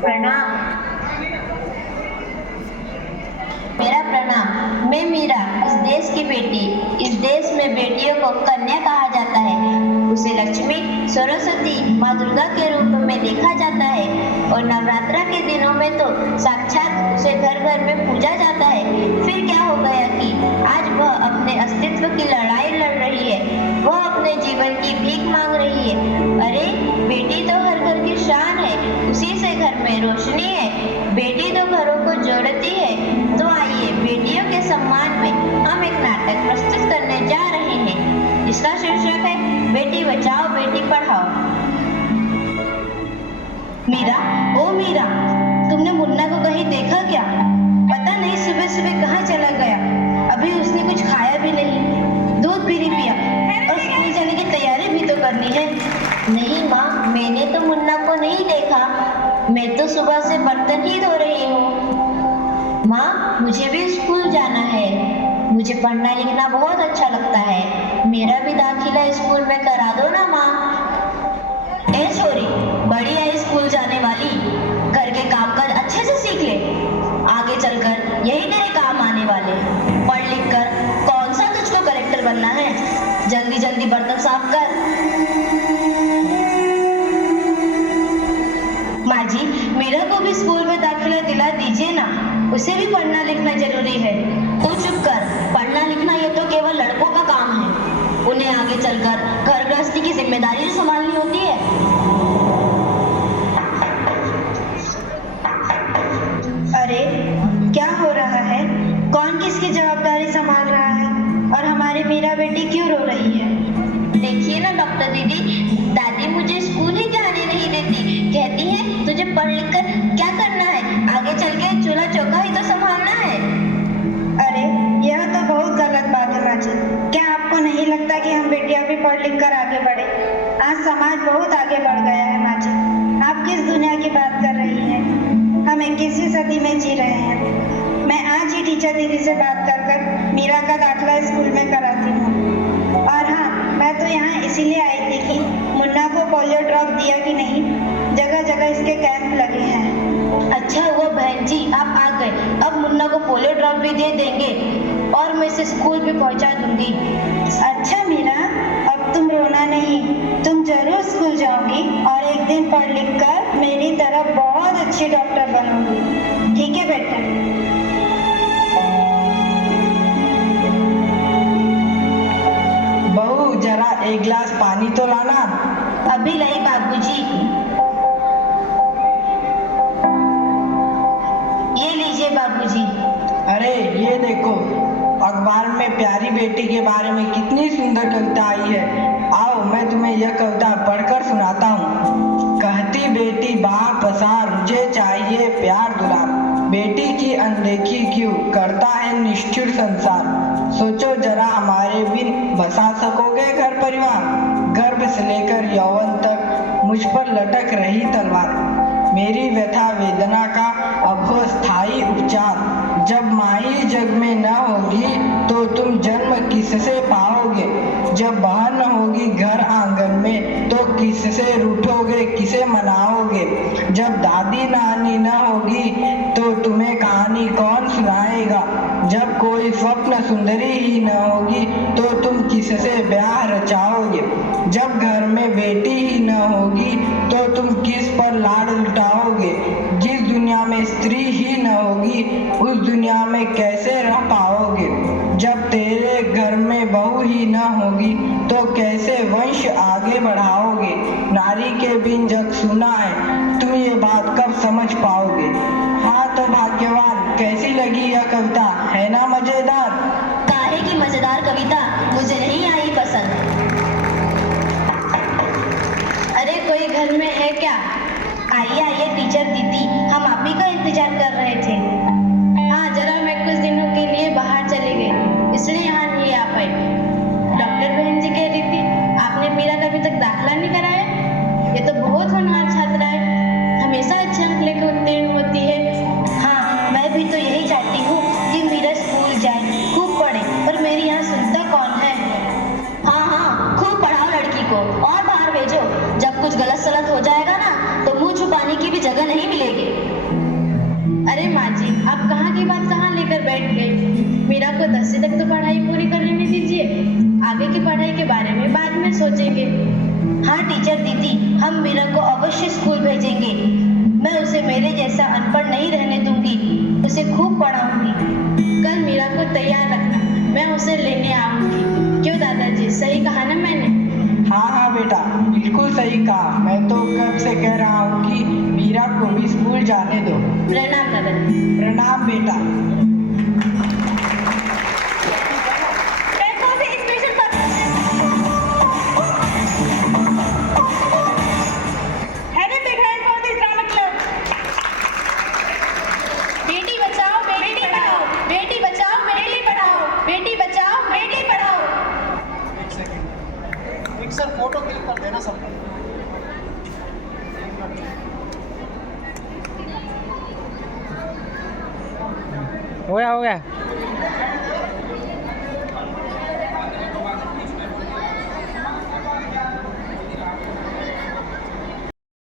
प्रणाम। मेरा प्रणाम। मैं मीरा, इस देश की बेटी। इस देश में बेटियों को कन्या कहा जाता है। उसे लक्ष्मी, सरस्वती, माँ दुर्गा के रूप में देखा जाता है और नवरात्रा के दिनों में तो साक्षात उसे घर घर में पूजा जाता है। फिर क्या हो गया कि आज वह अपने अस्तित्व की लड़ाई लड़ रही है, वह अपने जीवन की भीख मांग रही है। अरे बेटी तो हर घर की शान है, उसी से घर में रोशनी है। बेटी तो घरों को जोड़ती है। तो आइए बेटियों के सम्मान में हम एक नाटक प्रस्तुत करने जा रहे हैं, जिसका शीर्षक है बेटी बचाओ बेटी पढ़ाओ। मीरा, ओ मीरा, तुमने मुन्ना को कहीं देखा क्या? पता नहीं सुबह सुबह कहाँ चला गया। अभी उसने कुछ खाया भी नहीं, दूध भी नहीं पिया और स्कूल जाने की तैयारी भी तो करनी है। नहीं माँ, मैंने तो मुन्ना को नहीं देखा। मैं तो सुबह से बर्तन ही धो रही हूँ। माँ, मुझे भी स्कूल जाना है। मुझे पढ़ना लिखना बहुत अच्छा लगता है। मेरा भी दाखिला स्कूल में करा दो ना माँ। ए छोरी, बड़ी है स्कूल जाने वाली, घर के काम काज अच्छे से सीख ले। आगे चलकर यही तेरे काम आने वाले। पढ़ लिख कर कौन सा तुझको कलेक्टर बनना है? जल्दी जल्दी बर्तन साफ कर। माँ जी, मीरा को भी स्कूल में दाखिला दिला दीजिए ना, उसे भी पढ़ना लिखना जरूरी है। तू चुप कर, पढ़ना लिखना ये तो केवल लड़कों का काम है। उन्हें आगे चलकर घर गृहस्थी की जिम्मेदारी संभालनी होती है। अरे क्या हो रहा है? कौन किसकी जवाबदारी संभाल रहा है? और हमारी मीरा बेटी क्यों रो रही है? देखिए ना डॉक्टर दीदी, दादी मुझे स्कूल ही जाने नहीं देती। कहती है तुझे पढ़ लिख कर क्या करना है, आगे चल के चूल्हा चौका ही तो संभालना है। अरे यह तो बहुत गलत बात है माँ जी। क्या आपको नहीं लगता कि हम बेटियां भी पढ़ लिख कर आगे बढ़े? आज समाज बहुत आगे बढ़ गया है माँ जी। आप किस दुनिया की बात कर रही हैं? हम 21वीं सदी में जी रहे हैं। मैं आज ही टीचर दीदी से बात कर मीरा का दाखिला स्कूल में कराती हूँ। और हाँ, मैं तो यहाँ इसीलिए आई थी कि मुन्ना को पोलियो ड्रॉप दिया कि नहीं। जगह जगह इसके कैंप लगे हैं। अच्छा हुआ बहन जी आप आ गए। अब मुन्ना को पोलियो ड्रॉप भी दे देंगे और मैं इसे स्कूल भी पहुंचा दूंगी। अच्छा मीरा, अब तुम रोना नहीं, तुम जरूर स्कूल जाओगी और एक दिन पढ़ लिख कर मेरी तरह बहुत अच्छी डॉक्टर बनोगी। ठीक है बेटा? बहू, जरा एक गिलास पानी तो लाना। अभी लाई बाबूजी। ये लीजिए बाबूजी। अरे ये देखो, अखबार में प्यारी बेटी के बारे में कितनी सुंदर कविता आई है। आओ मैं तुम्हें यह कविता पढ़कर सुनाता हूँ। कहती बेटी बाहर पसार, मुझे चाहिए प्यार दुलार। बेटी की अनदेखी क्यों करता है निष्ठुर संसार। सोचो जरा हमारे बिन बसा सकोगे घर परिवार। गर्भ से लेकर यौवन तक मुझ पर लटक रही तलवार। मेरी व्यथा वेदना का अब हो स्थायी उपचार। जब माई जग में न होगी तो तुम जन्म किससे पाओगे। जब बहन न होगी घर आंगन में तो किससे रूठोगे, किसे मनाओगे। जब दादी नानी न होगी तो तुम्हें कहानी कौन सुनाएगा। जब कोई स्वप्न सुंदरी ही न होगी तो तुम किससे ब्याह रचाओगे। जब घर में बेटी ही न होगी तो तुम किस पर लाड लुटाओगे। जिस दुनिया में स्त्री ही न होगी उस दुनिया में कैसे रह पाओगे। जब तेरे घर में बहू ही न होगी तो कैसे वंश आगे बढ़ाओगे। नारी के बिन जग सुना है, तुम ये बात कब समझ पाओगे। हाँ तो भाग्यवान, कैसी लगी यह कविता, है ना मजेदार? काहे की मजेदार कविता, मुझे नहीं आई पसंद। अरे कोई घर में है क्या? आइए आइए टीचर दीदी, हम आप ही का इंतजार कर रहे थे। हाँ जरा मैं कुछ दिनों के लिए बाहर चली गई, इसलिए यहाँ नहीं आ पाई। डॉक्टर बहन जी कह रही थी आपने मीरा का अभी तक दाखिला नहीं कराया। ये तो बहुत होनहार छात्रा है, हमेशा अच्छे अंक लेकर उत्तीर्ण होती है। हाँ मैं भी तो यही चाहती हूँ कि मीरा स्कूल जाए, खूब पढ़े, पर मेरी यहाँ सुनता कौन है। हाँ हाँ, खूब पढ़ाओ लड़की को और बाहर भेजो। जब कुछ गलत सलत हो जाएगा ना तो मुंह छुपाने की भी जगह नहीं मिलेगी। जी, आप कहाँ की बात कहाँ लेकर बैठ गए? मीरा को 10वीं तक तो पढ़ाई पूरी कर लेने दीजिए, आगे की पढ़ाई के बारे में बाद में सोचेंगे। हाँ टीचर दीदी, हम मीरा को अवश्य स्कूल भेजेंगे। मैं उसे मेरे जैसा अनपढ़ नहीं रहने दूंगी, उसे खूब पढ़ाऊंगी। कल मीरा को तैयार रखना, मैं उसे लेने आऊंगी। क्यों दादाजी, सही कहा ना मैंने? हाँ हाँ बेटा, बिल्कुल सही कहा। मैं तो कब से कह रहा हूँ कि मीरा को भी स्कूल जाने दो। प्रणाम दादाजी। प्रणाम बेटा। बेटी बचाओ बेटी पढ़ाओ, बेटी बचाओ बेटी पढ़ाओ, बेटी बचाओ बेटी पढ़ाओ। एक सेकंड, एक सर फोटो क्लिक कर देना सबको। हो गया